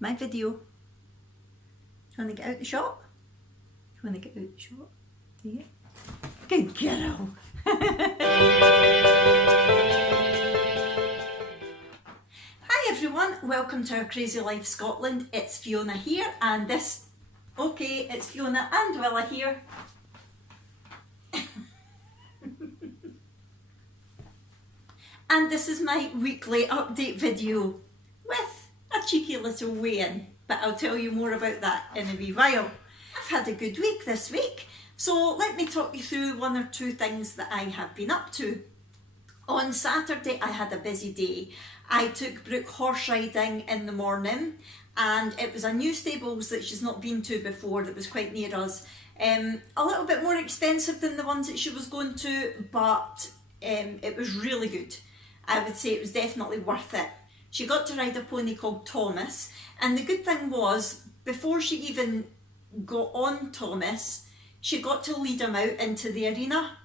my video. You want to get out the shot? You want to get out the shot? Do you? Good girl. Hi everyone, welcome to our Crazy Life Scotland. It's Fiona here and it's Fiona and Willa here. And this is my weekly update video with a cheeky little weigh-in, but I'll tell you more about that in a wee while. I've had a good week this week, so let me talk you through one or two things that I have been up to. On Saturday I had a busy day. I took Brooke horse riding in the morning, and it was a new stables that she's not been to before that was quite near us. A little bit more expensive than the ones that she was going to, but it was really good. I would say it was definitely worth it. She got to ride a pony called Thomas, and the good thing was, before she even got on Thomas, she got to lead him out into the arena.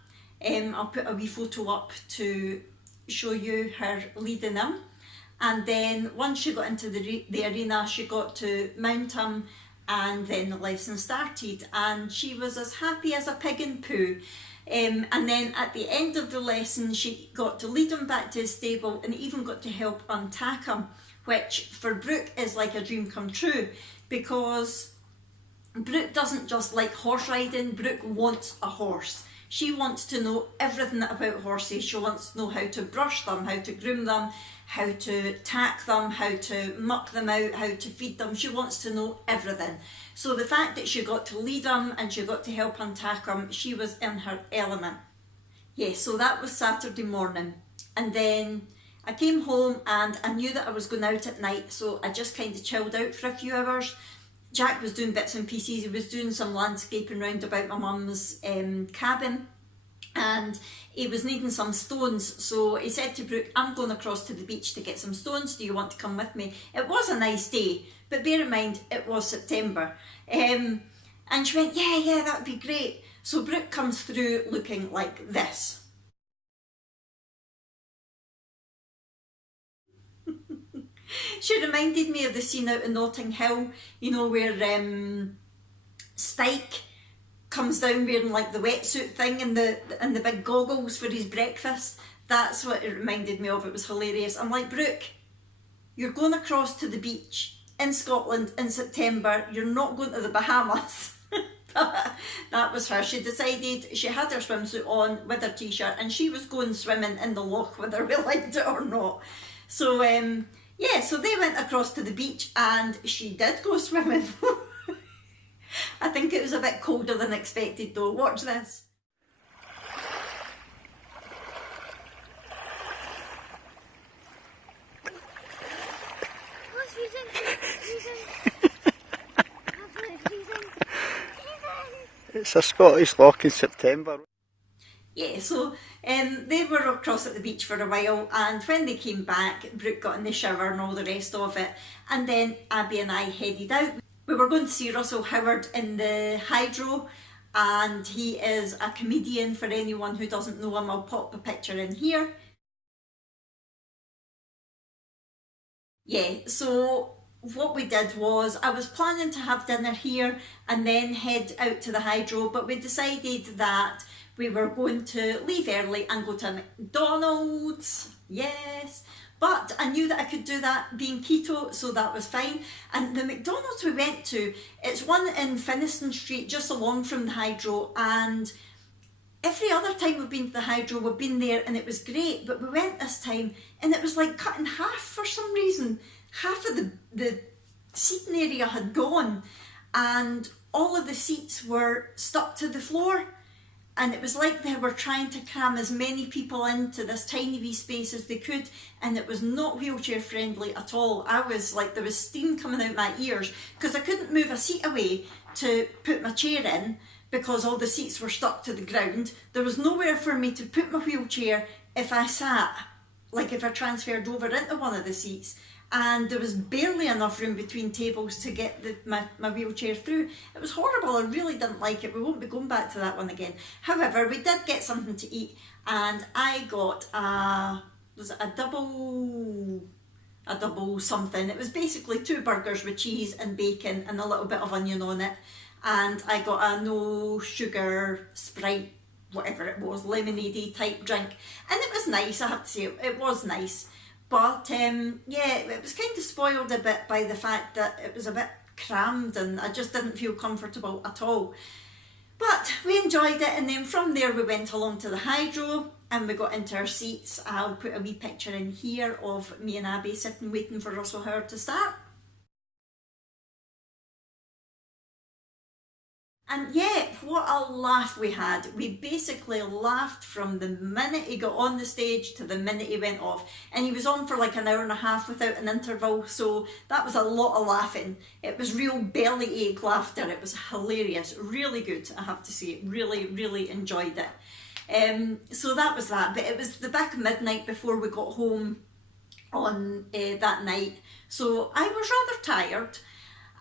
I'll put a wee photo up to show you her leading him. And then once she got into the arena, she got to mount him, and then the lesson started, and she was as happy as a pig in poo. And then at the end of the lesson, she got to lead him back to his stable and even got to help untack him, which for Brooke is like a dream come true, because Brooke doesn't just like horse riding. Brooke wants a horse. She wants to know everything about horses. She wants to know how to brush them, how to groom them, how to tack them, how to muck them out, how to feed them. She wants to know everything. So the fact that she got to lead them and she got to help untack them, she was in her element. Yeah, so that was Saturday morning. And then I came home and I knew that I was going out at night, so I just kind of chilled out for a few hours. Jack was doing bits and pieces. He was doing some landscaping round about my mum's cabin, and he was needing some stones, so he said to Brooke, I'm going across to the beach to get some stones, do you want to come with me? It was a nice day, but bear in mind it was September. And she went, yeah, that would be great. So Brooke comes through looking like this. She reminded me of the scene out in Notting Hill, you know, where Spike comes down wearing like the wetsuit thing and the big goggles for his breakfast. That's what it reminded me of. It was hilarious. I'm like, Brooke, you're going across to the beach in Scotland in September. You're not going to the Bahamas. That was her. She decided, she had her swimsuit on with her t-shirt and she was going swimming in the loch whether we liked it or not. So yeah, so they went across to the beach and she did go swimming. I think it was a bit colder than expected though. Watch this. It's a Scottish loch in September. Yeah, so they were across at the beach for a while, and when they came back, Brooke got in the shower and all the rest of it, and then Abby and I headed out. We were going to see Russell Howard in the Hydro, and he is a comedian. For anyone who doesn't know him, I'll pop a picture in here. Yeah, so what we did was, I was planning to have dinner here and then head out to the Hydro, but we decided that we were going to leave early and go to a McDonald's. Yes, but I knew that I could do that being keto, so that was fine. And the McDonald's we went to, it's one in Finniston Street, just along from the Hydro, and every other time we've been to the Hydro, we've been there and it was great, but we went this time and it was like cut in half for some reason. Half of the seating area had gone and all of the seats were stuck to the floor, and it was like they were trying to cram as many people into this tiny wee space as they could, and it was not wheelchair friendly at all. I was like, there was steam coming out my ears because I couldn't move a seat away to put my chair in because all the seats were stuck to the ground. There was nowhere for me to put my wheelchair if I sat, like if I transferred over into one of the seats. And there was barely enough room between tables to get my wheelchair through. It was horrible. I really didn't like it. We won't be going back to that one again. However, we did get something to eat, and I got was it a double a double something. It was basically 2 burgers with cheese and bacon and a little bit of onion on it. And I got a no sugar Sprite, whatever it was, lemonade type drink. And it was nice, I have to say, it was nice. But yeah, it was kind of spoiled a bit by the fact that it was a bit crammed and I just didn't feel comfortable at all. But we enjoyed it, and then from there we went along to the hydro and we got into our seats. I'll put a wee picture in here of me and Abby sitting waiting for Russell Howard to start. And yeah, what a laugh we had. We basically laughed from the minute he got on the stage to the minute he went off. And he was on for like an hour and a half without an interval, so that was a lot of laughing. It was real belly ache laughter. It was hilarious, really good, I have to say. Really, really enjoyed it. So that was that, but it was the back of midnight before we got home on that night. So I was rather tired.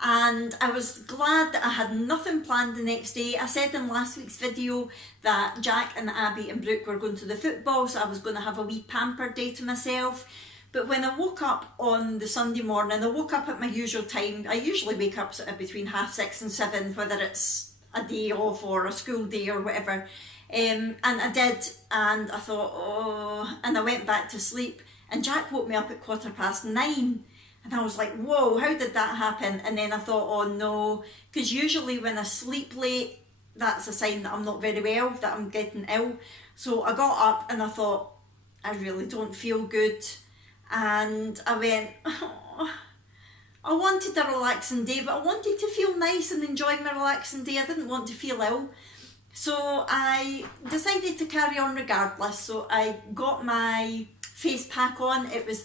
And I was glad that I had nothing planned the next day. I said in last week's video that Jack and Abby and Brooke were going to the football, so I was going to have a wee pamper day to myself. But when I woke up on the Sunday morning, I woke up at my usual time. I usually wake up sort of between 6:30 and 7, whether it's a day off or a school day or whatever. And I did, and I thought, oh, and I went back to sleep. And Jack woke me up at 9:15. And I was like, whoa, how did that happen? And then I thought, oh no, because usually when I sleep late, that's a sign that I'm not very well, that I'm getting ill. So I got up and I thought, I really don't feel good. And I went, oh, I wanted a relaxing day, but I wanted to feel nice and enjoy my relaxing day. I didn't want to feel ill. So I decided to carry on regardless. So I got my face pack on. It was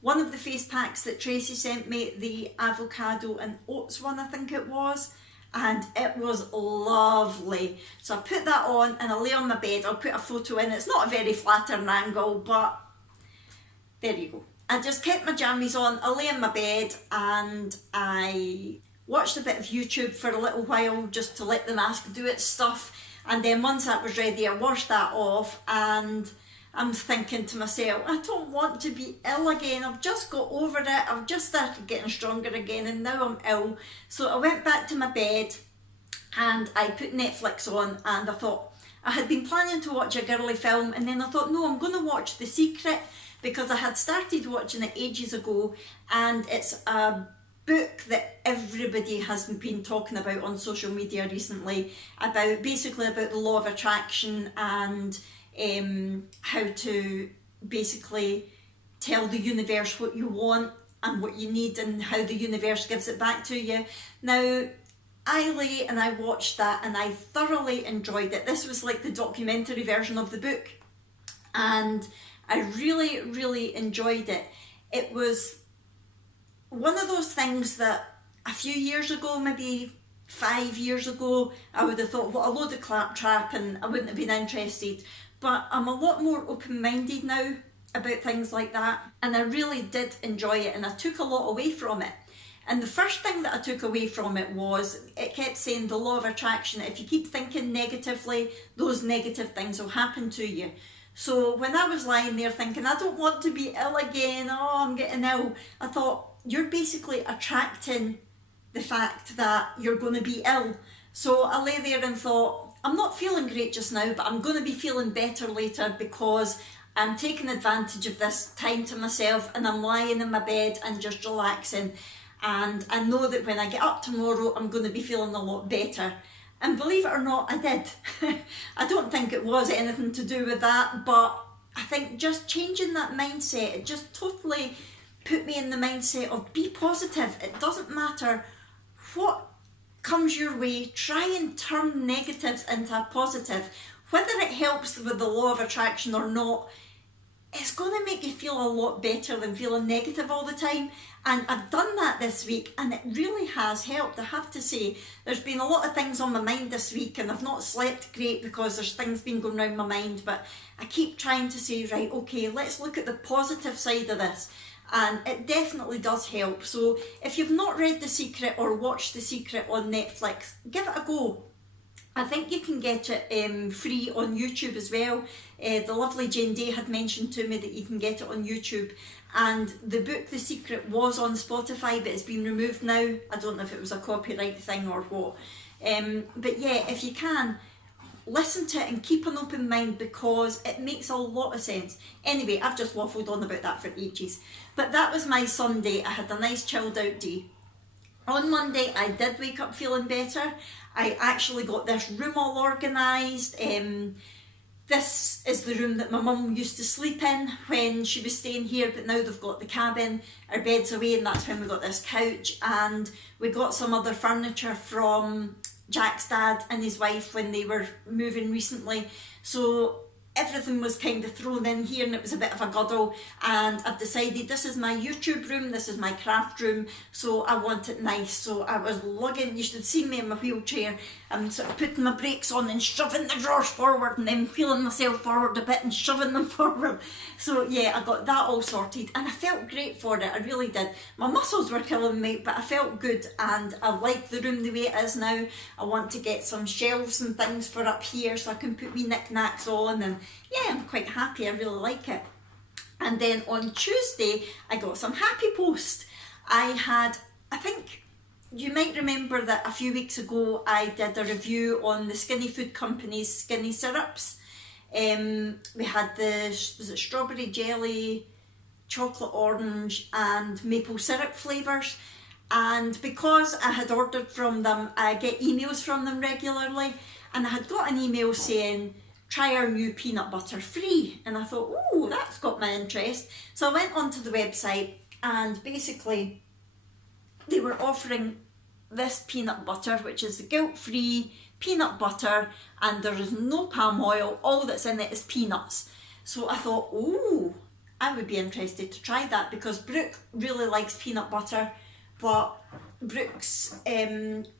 one of the face packs that Tracy sent me, the avocado and oats one, I think it was, and it was lovely. So I put that on and I lay on my bed. I'll put a photo in. It's not a very flattering angle, but there you go. I just kept my jammies on, I lay in my bed and I watched a bit of YouTube for a little while just to let the mask do its stuff. And then once that was ready, I washed that off and I'm thinking to myself, I don't want to be ill again. I've just got over it. I've just started getting stronger again and now I'm ill. So I went back to my bed and I put Netflix on and I thought, I had been planning to watch a girly film and then I thought, no, I'm going to watch The Secret because I had started watching it ages ago and it's a book that everybody has been talking about on social media recently, basically about the law of attraction and how to basically tell the universe what you want and what you need and how the universe gives it back to you. Now, I lay and I watched that and I thoroughly enjoyed it. This was like the documentary version of the book and I really, really enjoyed it. It was one of those things that a few years ago, maybe 5 years ago, I would have thought, what a load of claptrap, and I wouldn't have been interested. But I'm a lot more open-minded now about things like that, and I really did enjoy it, and I took a lot away from it. And the first thing that I took away from it was, it kept saying the law of attraction. If you keep thinking negatively, those negative things will happen to you. So when I was lying there thinking, I don't want to be ill again, oh, I'm getting ill, I thought, you're basically attracting the fact that you're going to be ill. So I lay there and thought, I'm not feeling great just now, but I'm going to be feeling better later because I'm taking advantage of this time to myself and I'm lying in my bed and just relaxing. And I know that when I get up tomorrow, I'm going to be feeling a lot better. And believe it or not, I did. I don't think it was anything to do with that, but I think just changing that mindset, it just totally put me in the mindset of be positive. It doesn't matter what comes your way, try and turn negatives into a positive. Whether it helps with the law of attraction or not, it's going to make you feel a lot better than feeling negative all the time. And I've done that this week and it really has helped. I have to say, there's been a lot of things on my mind this week and I've not slept great because there's things been going around my mind, but I keep trying to say, right, okay, let's look at the positive side of this. And it definitely does help. So if you've not read The Secret or watched The Secret on Netflix, give it a go. I think you can get it free on YouTube as well. The lovely Jane Day had mentioned to me that you can get it on YouTube. and the book The Secret was on Spotify, but it's been removed now. I don't know if it was a copyright thing or what. But yeah, if you can, listen to it and keep an open mind, because it makes a lot of sense. Anyway, I've just waffled on about that for ages. But that was my Sunday. I had a nice chilled out day. On Monday, I did wake up feeling better. I actually got this room all organised. This is the room that my mum used to sleep in when she was staying here, but now they've got the cabin. Our bed's away, and that's when we got this couch, and we got some other furniture from Jack's dad and his wife when they were moving recently. So everything was kind of thrown in here, and it was a bit of a guddle, and I've decided this is my YouTube room, this is my craft room, so I want it nice. So I was lugging, you should see me in my wheelchair, I'm sort of putting my brakes on and shoving the drawers forward, and then wheeling myself forward a bit and shoving them forward. So yeah, I got that all sorted, and I felt great for it, I really did. My muscles were killing me, but I felt good, and I like the room the way it is now. I want to get some shelves and things for up here so I can put wee knick-knacks on, and yeah, I'm quite happy, I really like it. And then on Tuesday, I got some happy post. I think you might remember that a few weeks ago I did a review on the Skinny Food Company's Skinny Syrups. We had was it strawberry jelly, chocolate orange and maple syrup flavours. And because I had ordered from them, I get emails from them regularly, and I had got an email saying, try our new peanut butter free, and I thought, oh, that's got my interest. So I went onto the website, and basically they were offering this peanut butter, which is the guilt-free peanut butter, and there is no palm oil, all that's in it is peanuts. So I thought, oh, I would be interested to try that, because Brooke really likes peanut butter, but Brooke's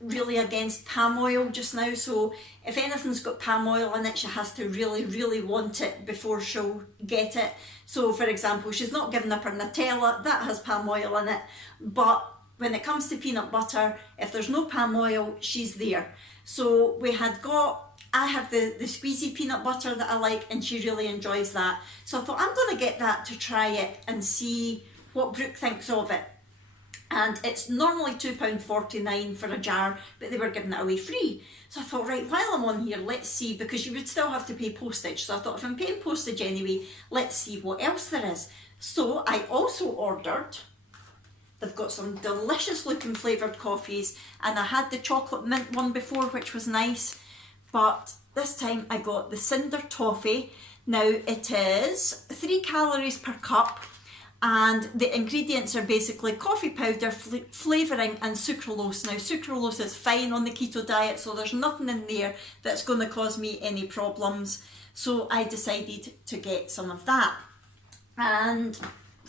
really against palm oil just now, so if anything's got palm oil in it, she has to really, really want it before she'll get it. So for example, she's not giving up her Nutella, that has palm oil in it, but when it comes to peanut butter, if there's no palm oil, she's there. So I have the squeezy peanut butter that I like, and she really enjoys that. So I thought, I'm going to get that to try it and see what Brooke thinks of it. And it's normally £2.49 for a jar, but they were giving it away free. So I thought, right, while I'm on here, let's see, because you would still have to pay postage. So I thought, if I'm paying postage anyway, let's see what else there is. So I also ordered, they've got some delicious looking flavoured coffees, and I had the chocolate mint one before, which was nice, but this time I got the Cinder Toffee. Now it is 3 calories per cup, and the ingredients are basically coffee powder, flavouring and sucralose. Now sucralose is fine on the keto diet, so there's nothing in there that's going to cause me any problems. So I decided to get some of that. And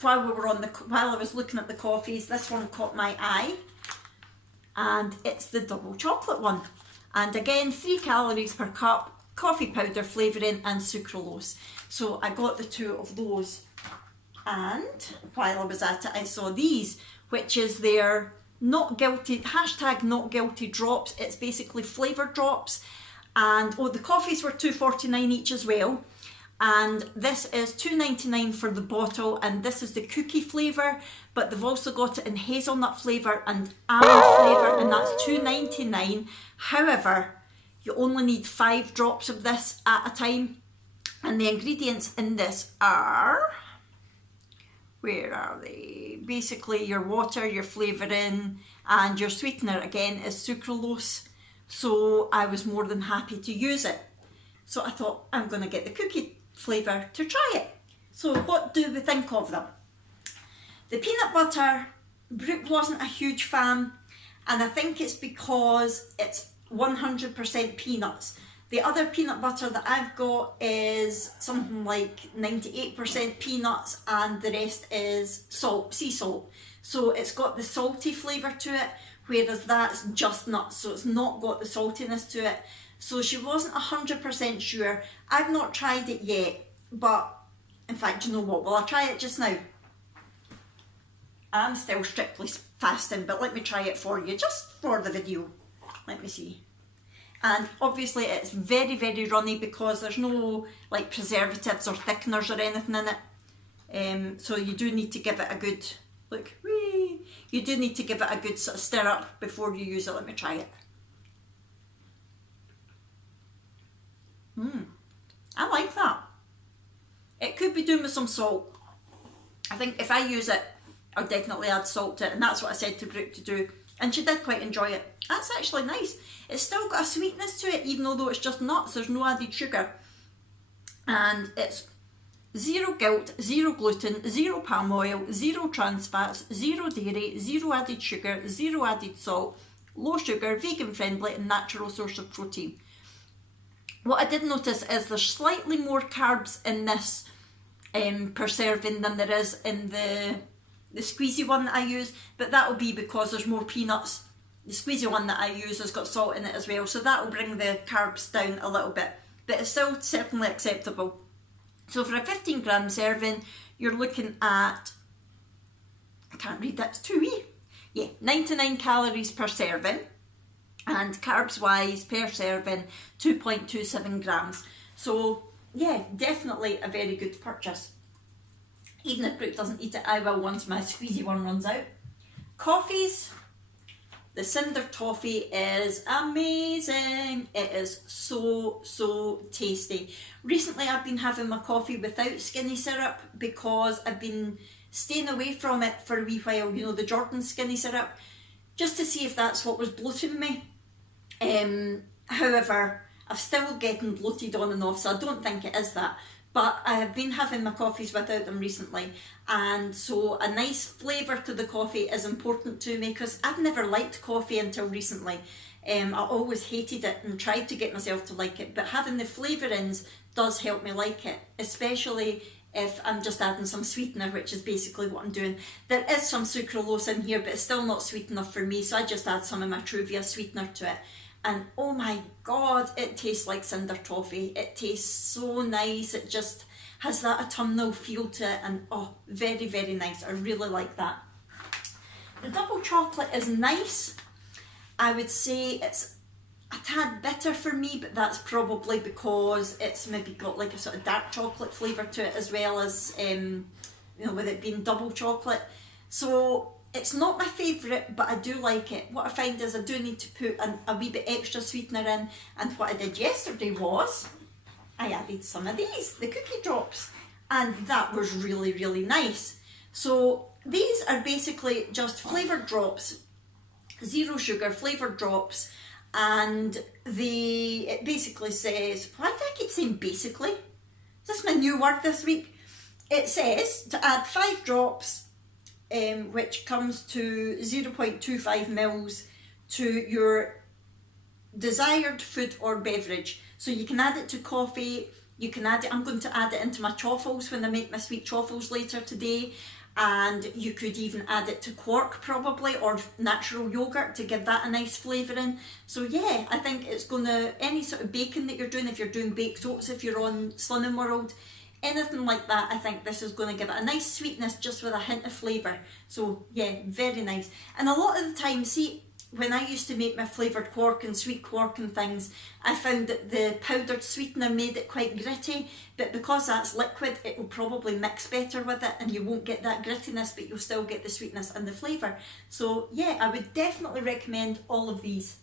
while I was looking at the coffees, this one caught my eye, and it's the double chocolate one. And again, 3 calories per cup, coffee powder, flavouring and sucralose. So I got the 2 of those. And while I was at it, I saw these, which is their not guilty, #NotGuilty drops. It's basically flavoured drops. And the coffees were $2.49 each as well. And this is $2.99 for the bottle, and this is the cookie flavour, but they've also got it in hazelnut flavour and almond flavour, and that's $2.99. However, you only need 5 drops of this at a time, and the ingredients in this are, where are they? Basically your water, your flavouring, and your sweetener again is sucralose, so I was more than happy to use it. So I thought, I'm going to get the cookie flavour to try it. So what do we think of them? The peanut butter, Brooke wasn't a huge fan, and I think it's because it's 100% peanuts. The other peanut butter that I've got is something like 98% peanuts, and the rest is sea salt. So it's got the salty flavour to it, whereas that's just nuts, so it's not got the saltiness to it. So she wasn't 100% sure. I've not tried it yet, but in fact, you know what? Well, I'll try it just now. I'm still strictly fasting, but let me try it for you, just for the video. Let me see. And obviously it's very, very runny because there's no like preservatives or thickeners or anything in it. So you do need to give it a good, look, whee, you do need to give it a good sort of stir up before you use it. Let me try it. I like that. It could be doing with some salt. I think if I use it, I'll definitely add salt to it, and that's what I said to Brooke to do, and she did quite enjoy it. That's actually nice. It's still got a sweetness to it, even though it's just nuts. There's no added sugar, and it's 0 guilt, 0 gluten, 0 palm oil, 0 trans fats, 0 dairy, 0 added sugar, 0 added salt, low sugar, vegan friendly, and natural source of protein. What I did notice is there's slightly more carbs in this per serving than there is in the squeezy one that I use, but that will be because there's more peanuts. The squeezy one that I use has got salt in it as well, so that will bring the carbs down a little bit, but it's still certainly acceptable. So for a 15 gram serving, you're looking at, I can't read that, it's too wee. Yeah, 99 calories per serving, and carbs wise per serving 2.27 grams. So yeah, definitely a very good purchase. Even if Brooke doesn't eat it, I will once my squeezy one runs out. Coffees, the Cinder Toffee is amazing. It is so tasty. Recently I've been having my coffee without skinny syrup because I've been staying away from it for a wee while, you know, the Jordan skinny syrup, just to see if that's what was bloating me. However, I'm still getting bloated on and off, so I don't think it is that. But I have been having my coffees without them recently, and so a nice flavour to the coffee is important to me, because I've never liked coffee until recently. I always hated it and tried to get myself to like it, but having the flavourings does help me like it, especially if I'm just adding some sweetener, which is basically what I'm doing. There is some sucralose in here, but it's still not sweet enough for me, so I just add some of my Truvia sweetener to it. And oh my god, it tastes like Cinder Toffee. It tastes so nice. It just has that autumnal feel to it, and oh, very nice. I really like that. The double chocolate is nice. I would say it's a tad bitter for me, but that's probably because it's maybe got like a sort of dark chocolate flavour to it, as well as you know, with it being double chocolate. So it's not my favourite, but I do like it. What I find is I do need to put a wee bit extra sweetener in, and what I did yesterday was I added some of these, the cookie drops, and that was really nice. So these are basically just flavoured drops, 0 sugar flavoured drops, and it basically says, why do I keep saying basically? Is this my new word this week? It says to add 5 drops, which comes to 0.25 mils to your desired food or beverage. So you can add it to coffee, you can add it, I'm going to add it into my chaffles when I make my sweet chaffles later today, and you could even add it to quark probably, or natural yogurt to give that a nice flavouring. So yeah, I think it's going to, any sort of baking that you're doing, if you're doing baked oats, if you're on Slimming World, anything like that, I think this is going to give it a nice sweetness just with a hint of flavour. So yeah, very nice. And a lot of the time, see, when I used to make my flavoured quark and sweet quark and things, I found that the powdered sweetener made it quite gritty, but because that's liquid, it will probably mix better with it, and you won't get that grittiness, but you'll still get the sweetness and the flavour. So yeah, I would definitely recommend all of these.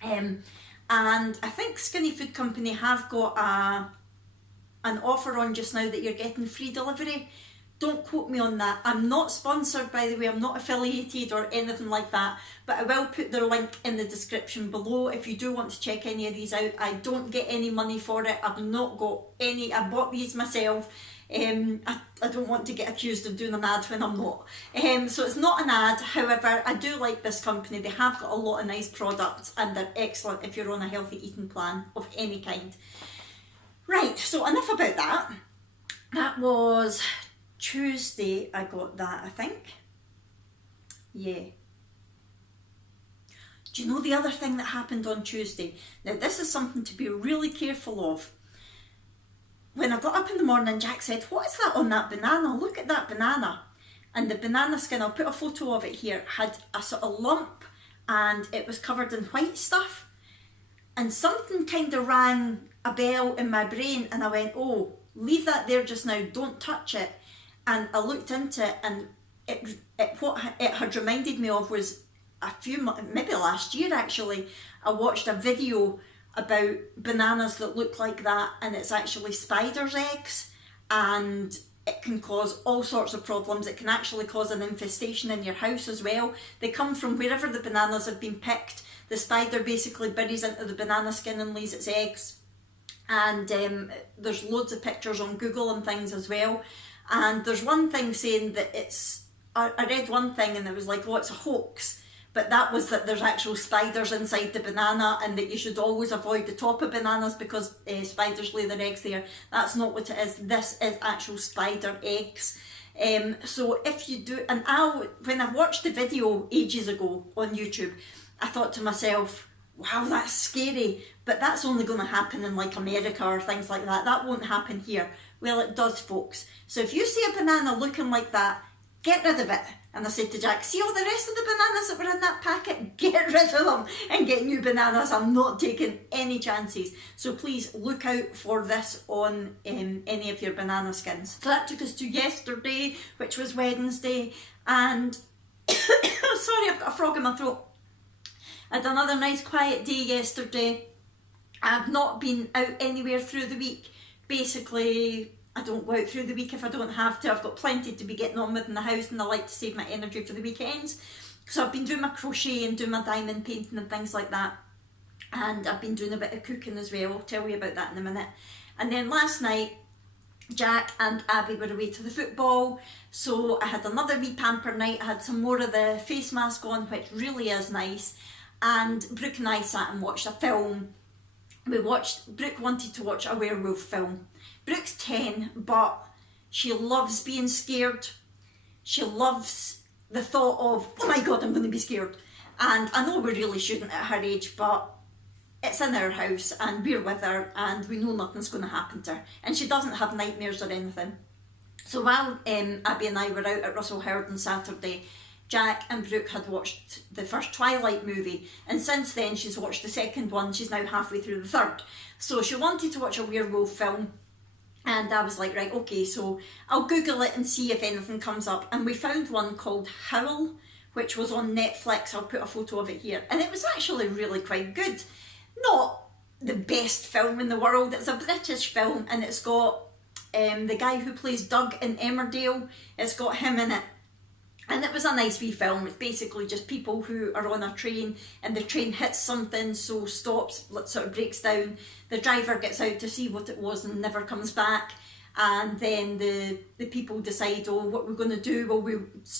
And I think Skinny Food Company have got an offer on just now that you're getting free delivery. Don't quote me on that. I'm not sponsored, by the way. I'm not affiliated or anything like that, but I will put their link in the description below if you do want to check any of these out. I don't get any money for it. I've not got any. I bought these myself. I don't want to get accused of doing an ad when I'm not. So it's not an ad. However, I do like this company. They have got a lot of nice products, and they're excellent if you're on a healthy eating plan of any kind. Right, so enough about that. That was Tuesday I got that, I think. Yeah. Do you know the other thing that happened on Tuesday? Now this is something to be really careful of. When I got up in the morning, Jack said, "What is that on that banana? Look at that banana." And the banana skin, I'll put a photo of it here, had a sort of lump, and it was covered in white stuff. And something kind of rang a bell in my brain, and I went, oh, leave that there just now, don't touch it. And I looked into it, and what it had reminded me of was maybe last year actually, I watched a video about bananas that look like that, and it's actually spiders' eggs, and it can cause all sorts of problems. It can actually cause an infestation in your house as well. They come from wherever the bananas have been picked. The spider basically buries into the banana skin and lays its eggs. And there's loads of pictures on Google and things as well. And there's one thing saying that I read one thing and it was like, oh, it's a hoax. But that was that there's actual spiders inside the banana, and that you should always avoid the top of bananas because spiders lay their eggs there. That's not what it is. This is actual spider eggs. So if you do, and when I watched the video ages ago on YouTube, I thought to myself, wow, that's scary, but that's only going to happen in like America or things like that. That won't happen here. Well, it does, folks. So if you see a banana looking like that, get rid of it. And I said to Jack, see all the rest of the bananas that were in that packet? Get rid of them and get new bananas. I'm not taking any chances. So please look out for this on any of your banana skins. So that took us to yesterday, which was Wednesday. And sorry, I've got a frog in my throat. I had another nice quiet day yesterday. I've not been out anywhere through the week. Basically, I don't go out through the week if I don't have to. I've got plenty to be getting on with in the house, and I like to save my energy for the weekends. So I've been doing my crochet and doing my diamond painting and things like that. And I've been doing a bit of cooking as well. I'll tell you about that in a minute. And then last night, Jack and Abby were away to the football. So I had another wee pamper night. I had some more of the face mask on, which really is nice. And Brooke and I sat and watched a film. Brooke wanted to watch a werewolf film. Brooke's 10, but she loves being scared. She loves the thought of, oh my God, I'm going to be scared. And I know we really shouldn't at her age, but it's in our house and we're with her and we know nothing's going to happen to her. And she doesn't have nightmares or anything. So while Abby and I were out at Russell Howard on Saturday, Jack and Brooke had watched the first Twilight movie, and since then she's watched the second one. She's now halfway through the third. So she wanted to watch a werewolf film. And I was like, right, okay, so I'll Google it and see if anything comes up. And we found one called Howl, which was on Netflix. I'll put a photo of it here. And it was actually really quite good. Not the best film in the world. It's a British film, and it's got the guy who plays Doug in Emmerdale. It's got him in it. And it was a nice wee film. It's basically just people who are on a train and the train hits something, so stops, sort of breaks down. The driver gets out to see what it was and never comes back. And then the people decide, oh, what we're going to do? Well, we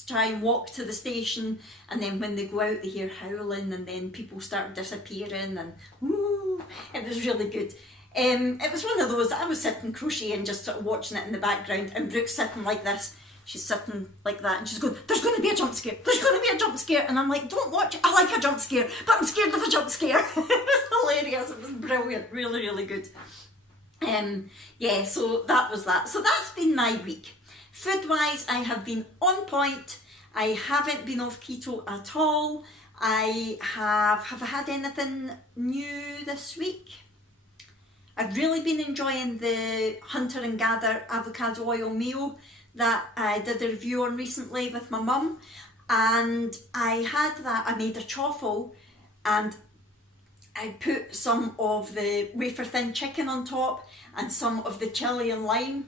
try and walk to the station. And then when they go out, they hear howling, and then people start disappearing. And ooh, it was really good. It was one of those, I was sitting crocheting, just sort of watching it in the background, and Brooke's sitting like this. She's sitting like that and she's going, there's going to be a jump scare, there's going to be a jump scare. And I'm like, don't watch it, I like a jump scare, but I'm scared of a jump scare. It was hilarious, it was brilliant, really, really good. Yeah, so that was that. So that's been my week. Food-wise, I have been on point. I haven't been off keto at all. Have I had anything new this week? I've really been enjoying the Hunter and Gather avocado oil meal that I did a review on recently with my mum, and I had that. I made a chaffle and I put some of the wafer thin chicken on top and some of the chilli and lime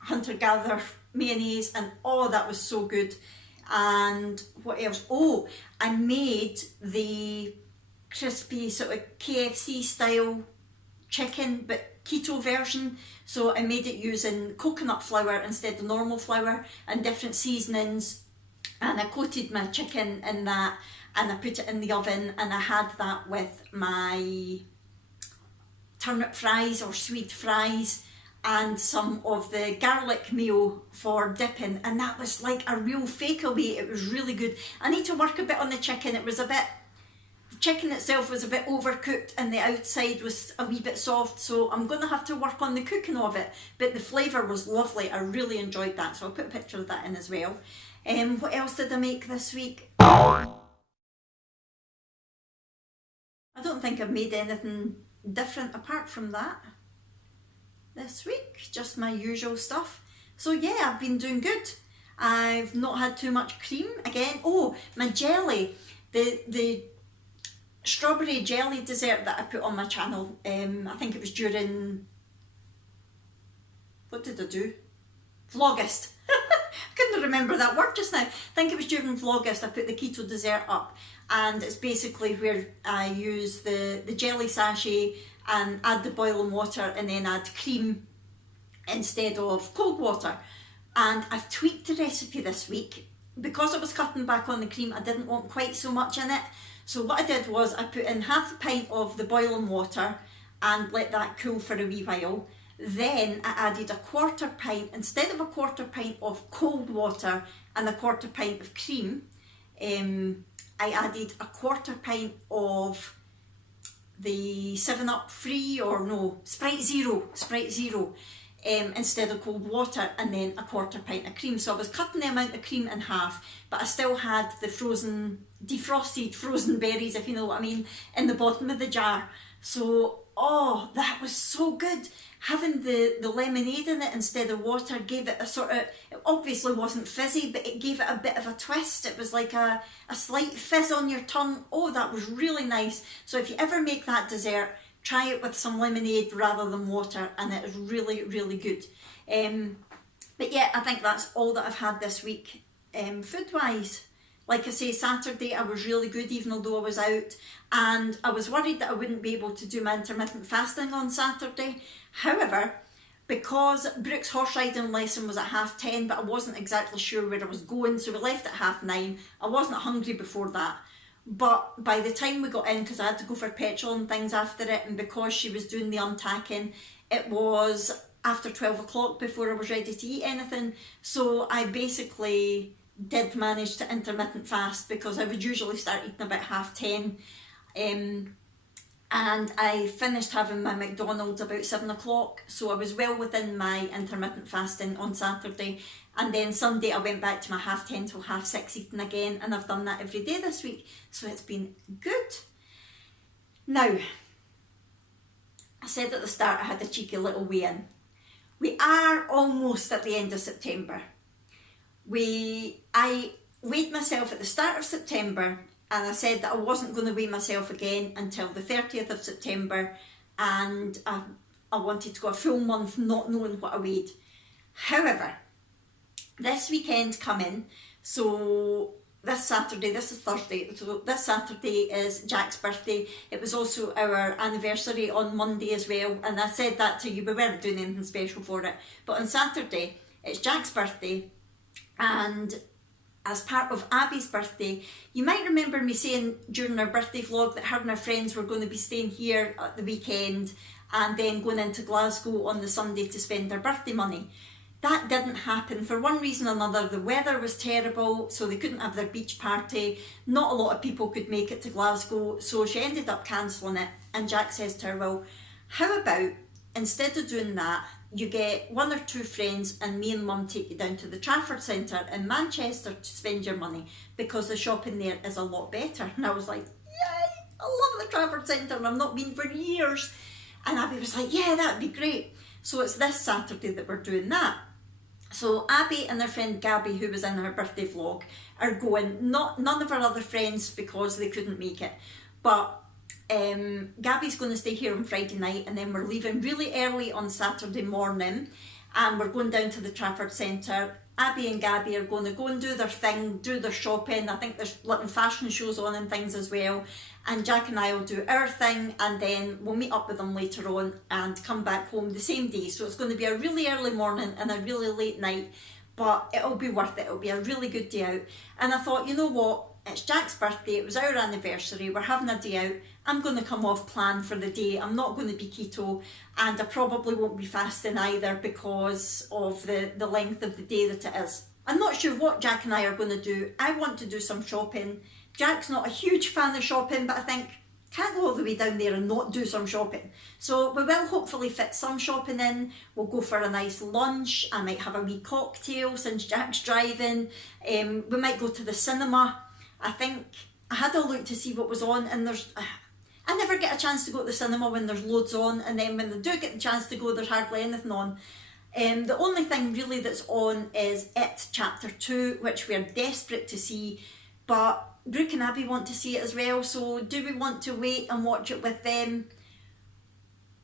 Hunter Gather mayonnaise, and oh, that was so good. And what else? Oh, I made the crispy sort of KFC style chicken but keto version. So I made it using coconut flour instead of normal flour and different seasonings, and I coated my chicken in that and I put it in the oven, and I had that with my turnip fries or sweet fries and some of the garlic meal for dipping, and that was like a real fake away. It was really good. I need to work a bit on the chicken. It was a bit, the chicken itself was a bit overcooked and the outside was a wee bit soft, so I'm going to have to work on the cooking of it, but the flavour was lovely. I really enjoyed that, so I'll put a picture of that in as well. What else did I make this week? I don't think I've made anything different apart from that this week, just my usual stuff. So yeah, I've been doing good. I've not had too much cream again. Oh, my jelly, the strawberry jelly dessert that I put on my channel, I think it was during, what did I do? Vlogust. I couldn't remember that word just now. I think it was during Vlogust I put the keto dessert up, and it's basically where I use the jelly sachet and add the boiling water and then add cream instead of cold water. And I've tweaked the recipe this week. Because I was cutting back on the cream, I didn't want quite so much in it. So what I did was I put in half a pint of the boiling water and let that cool for a wee while. Then I added a quarter pint, instead of a quarter pint of cold water and a quarter pint of cream, I added a quarter pint of the 7-Up free, or no, Sprite Zero, instead of cold water, and then a quarter pint of cream. So I was cutting the amount of cream in half, but I still had the defrosted frozen berries, if you know what I mean, in the bottom of the jar. So, oh, that was so good. Having the lemonade in it instead of water gave it a sort of, it obviously wasn't fizzy, but it gave it a bit of a twist. It was like a slight fizz on your tongue. Oh, that was really nice. So if you ever make that dessert, try it with some lemonade rather than water, and it is really, really good. But yeah, I think that's all that I've had this week, food-wise. Like I say, Saturday I was really good, even though I was out, and I was worried that I wouldn't be able to do my intermittent fasting on Saturday. However, because Brooke's horse riding lesson was at 10:30, but I wasn't exactly sure where I was going, so we left at 9:30. I wasn't hungry before that. But by the time we got in, because I had to go for petrol and things after it, and because she was doing the unpacking, it was after 12 o'clock before I was ready to eat anything. So I basically did manage to intermittent fast, because I would usually start eating about 10:30. And I finished having my McDonald's about 7 o'clock, so I was well within my intermittent fasting on Saturday. And then Sunday I went back to my 10:30 till 6:30 eating again, and I've done that every day this week, so it's been good. Now, I said at the start I had a cheeky little weigh-in. We are almost at the end of September. I weighed myself at the start of September, and I said that I wasn't going to weigh myself again until the 30th of September, and I wanted to go a full month not knowing what I weighed. However, this weekend coming, so this Saturday, this is Thursday, so this Saturday is Jack's birthday. It was also our anniversary on Monday as well, and I said that to you, we weren't doing anything special for it. But on Saturday, it's Jack's birthday, and as part of Abby's birthday, you might remember me saying during our birthday vlog that her and her friends were going to be staying here at the weekend and then going into Glasgow on the Sunday to spend their birthday money. That didn't happen. For one reason or another, the weather was terrible, so they couldn't have their beach party. Not a lot of people could make it to Glasgow, so she ended up cancelling it. And Jack says to her, well, how about instead of doing that, you get one or two friends and me and Mum take you down to the Trafford Centre in Manchester to spend your money, because the shopping there is a lot better. And I was like, yay, I love the Trafford Centre and I've not been for years. And Abby was like, yeah, that'd be great. So it's this Saturday that we're doing that. So Abby and their friend Gabby, who was in her birthday vlog, are going. None of her other friends, because they couldn't make it. But Gabby's going to stay here on Friday night, and then we're leaving really early on Saturday morning, and we're going down to the Trafford Centre. Abby and Gabby are going to go and do their thing, do their shopping. I think there's little fashion shows on and things as well. And Jack and I will do our thing, and then we'll meet up with them later on and come back home the same day. So it's going to be a really early morning and a really late night, but it'll be worth it. It'll be a really good day out. And I thought, you know what? It's Jack's birthday, it was our anniversary, we're having a day out. I'm going to come off plan for the day. I'm not going to be keto, and I probably won't be fasting either because of the length of the day that it is. I'm not sure what Jack and I are going to do. I want to do some shopping. Jack's not a huge fan of shopping, but I think can't go all the way down there and not do some shopping. So we will hopefully fit some shopping in. We'll go for a nice lunch. I might have a wee cocktail since Jack's driving. We might go to the cinema. I think I had a look to see what was on, and I never get a chance to go to the cinema when there's loads on, and then when I do get the chance to go, there's hardly anything on. The only thing really that's on is It Chapter 2, which we're desperate to see, but Brooke and Abby want to see it as well, so do we want to wait and watch it with them?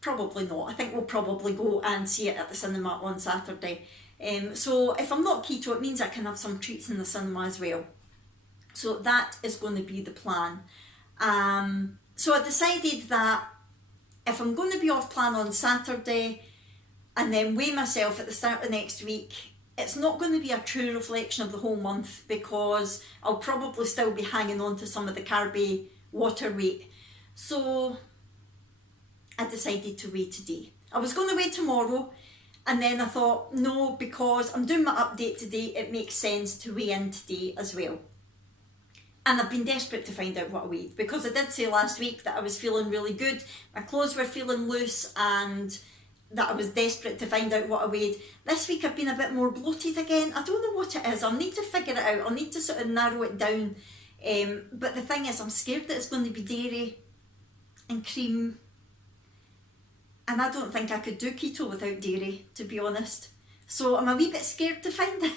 Probably not. I think we'll probably go and see it at the cinema on Saturday. So if I'm not keto, it means I can have some treats in the cinema as well. So that is going to be the plan. So I decided that if I'm going to be off plan on Saturday and then weigh myself at the start of next week, it's not going to be a true reflection of the whole month, because I'll probably still be hanging on to some of the carby water weight. So I decided to weigh today. I was going to weigh tomorrow, and then I thought, no, because I'm doing my update today, it makes sense to weigh in today as well. And I've been desperate to find out what I weighed, because I did say last week that I was feeling really good, my clothes were feeling loose, and that I was desperate to find out what I weighed. This week I've been a bit more bloated again. I don't know what it is. I'll need to figure it out. I'll need to sort of narrow it down. But the thing is, I'm scared that it's going to be dairy and cream. And I don't think I could do keto without dairy, to be honest. So I'm a wee bit scared to find out.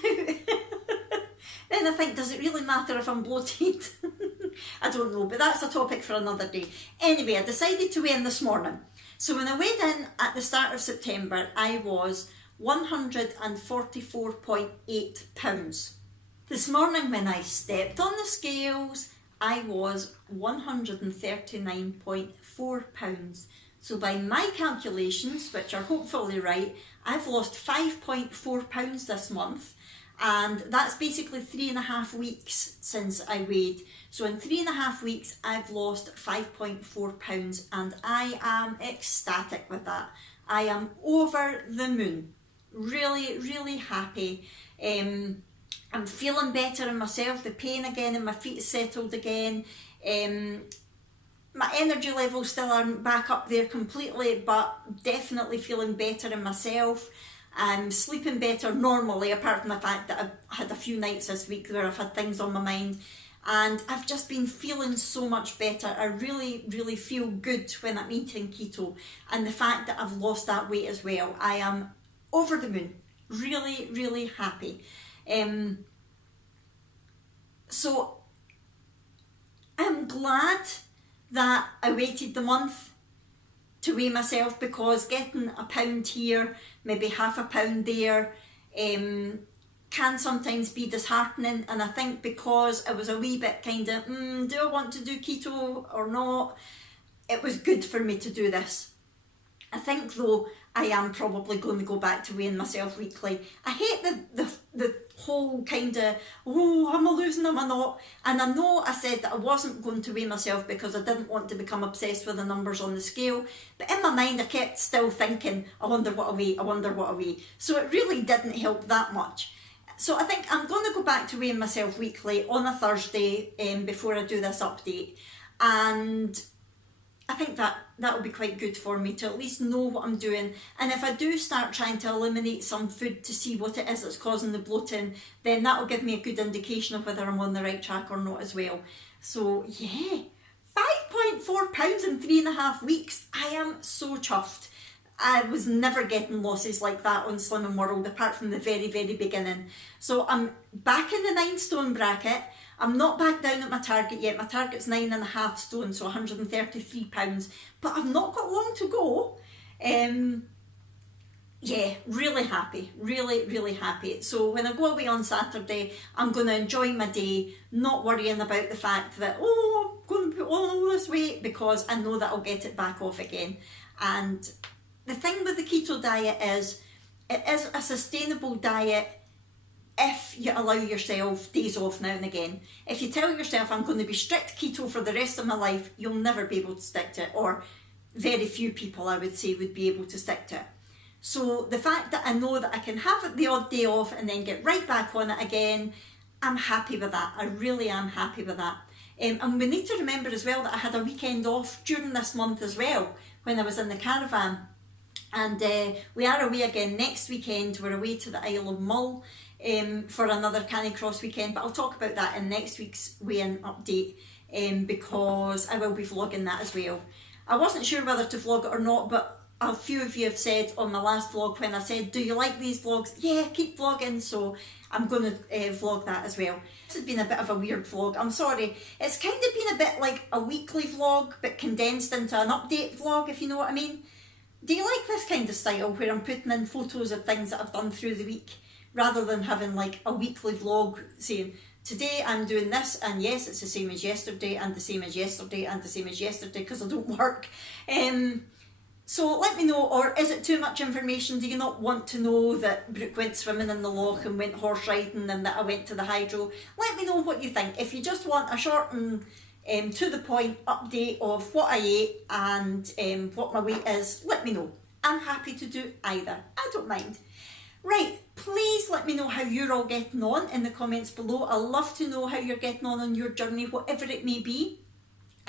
Then I think, does it really matter if I'm bloated? I don't know, but that's a topic for another day. Anyway, I decided to weigh in this morning. So when I weighed in at the start of September, I was 144.8 pounds. This morning when I stepped on the scales, I was 139.4 pounds. So by my calculations, which are hopefully right, I've lost 5.4 pounds this month. And that's basically 3.5 weeks since I weighed. So in 3.5 weeks, I've lost 5.4 pounds, and I am ecstatic with that. I am over the moon. Really, really happy. I'm feeling better in myself. The pain again in my feet is settled again. My energy levels still aren't back up there completely, but definitely feeling better in myself. I'm sleeping better normally, apart from the fact that I've had a few nights this week where I've had things on my mind, and I've just been feeling so much better. I really, really feel good when I'm eating keto, and the fact that I've lost that weight as well. I am over the moon, really, really happy. So I'm glad that I waited the month to weigh myself, because getting a pound here, maybe half a pound there, can sometimes be disheartening. And I think because I was a wee bit kind of, do I want to do keto or not? It was good for me to do this. I think though, I am probably going to go back to weighing myself weekly. I hate the whole kind of, oh, am I losing, am I not? And I know I said that I wasn't going to weigh myself because I didn't want to become obsessed with the numbers on the scale. But in my mind, I kept still thinking, I wonder what I weigh, I wonder what I weigh. So it really didn't help that much. So I think I'm going to go back to weighing myself weekly on a Thursday before I do this update. And I think that will be quite good for me to at least know what I'm doing. And if I do start trying to eliminate some food to see what it is that's causing the bloating, then that will give me a good indication of whether I'm on the right track or not as well. So yeah, 5.4 pounds in 3.5 weeks. I am so chuffed. I was never getting losses like that on Slimming World, apart from the very, very beginning. So I'm back in the 9 stone bracket. I'm not back down at my target yet. My target's 9.5 stone, so 133 pounds. But I've not got long to go. Yeah, really happy. Really, really happy. So when I go away on Saturday, I'm going to enjoy my day, not worrying about the fact that, oh, I'm going to put on all this weight, because I know that I'll get it back off again. And the thing with the keto diet is, it is a sustainable diet if you allow yourself days off now and again. If you tell yourself, I'm going to be strict keto for the rest of my life, you'll never be able to stick to it, or very few people, I would say, would be able to stick to it. So the fact that I know that I can have the odd day off and then get right back on it again, I'm happy with that. I really am happy with that. And we need to remember as well that I had a weekend off during this month as well, when I was in the caravan. And we are away again next weekend. We're away to the Isle of Mull for another Canicross weekend, but I'll talk about that in next week's weigh-in update, because I will be vlogging that as well. I wasn't sure whether to vlog it or not, but a few of you have said on my last vlog when I said, do you like these vlogs? Yeah, keep vlogging, so I'm going to vlog that as well. This has been a bit of a weird vlog, I'm sorry. It's kind of been a bit like a weekly vlog, but condensed into an update vlog, if you know what I mean. Do you like this kind of style where I'm putting in photos of things that I've done through the week, rather than having like a weekly vlog saying, today I'm doing this, and yes, it's the same as yesterday, and the same as yesterday, and the same as yesterday, because I don't work. So let me know, or is it too much information? Do you not want to know that Brooke went swimming in the loch and went horse riding and that I went to the hydro? Let me know what you think. If you just want a short and to the point update of what I ate and what my weight is, let me know. I'm happy to do either. I don't mind. Right, please let me know how you're all getting on in the comments below. I love to know how you're getting on your journey, whatever it may be.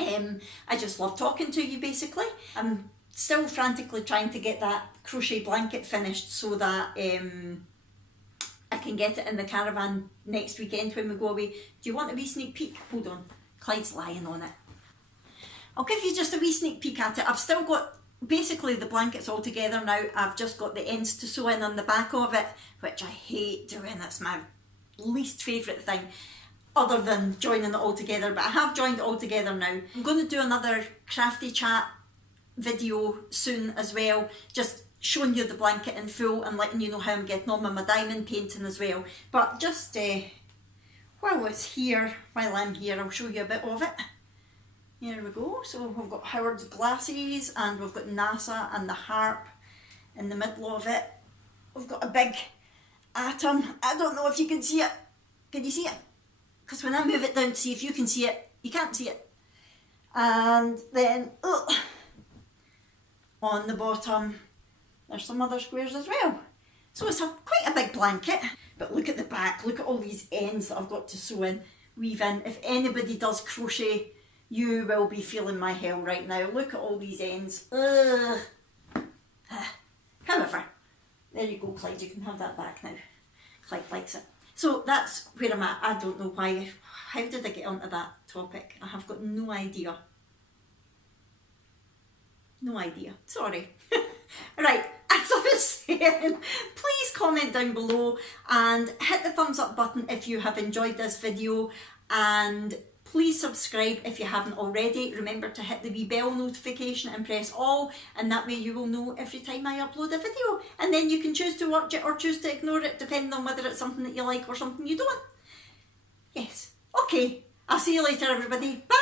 I just love talking to you, basically. I'm still frantically trying to get that crochet blanket finished so that I can get it in the caravan next weekend when we go away. Do you want a wee sneak peek? Hold on, Clyde's lying on it. I'll give you just a wee sneak peek at it. I've still got basically the blankets all together now. I've just got the ends to sew in on the back of it, which I hate doing. It's my least favourite thing, other than joining it all together, but I have joined it all together now. I'm going to do another crafty chat video soon as well, just showing you the blanket in full and letting you know how I'm getting on with my diamond painting as well. But just while I'm here, I'll show you a bit of it. Here we go. So we've got Howard's glasses, and we've got NASA and the harp in the middle of it. We've got a big atom. I don't know if you can see it. Can you see it? Because when I move it down to see if you can see it, you can't see it. And then on the bottom there's some other squares as well. So it's quite a big blanket. But look at the back, look at all these ends that I've got to sew in, weave in. If anybody does crochet, you will be feeling my hell right now. Look at all these ends. Ugh. However, there you go, Clyde, you can have that back now. Clyde likes it. So that's where I'm at. I don't know why. How did I get onto that topic? I have got no idea. No idea. Sorry. Right, as I was saying, please comment down below and hit the thumbs up button if you have enjoyed this video, and please subscribe if you haven't already. Remember to hit the wee bell notification and press all, and that way you will know every time I upload a video, and then you can choose to watch it or choose to ignore it depending on whether it's something that you like or something you don't. Yes. Okay, I'll see you later everybody. Bye!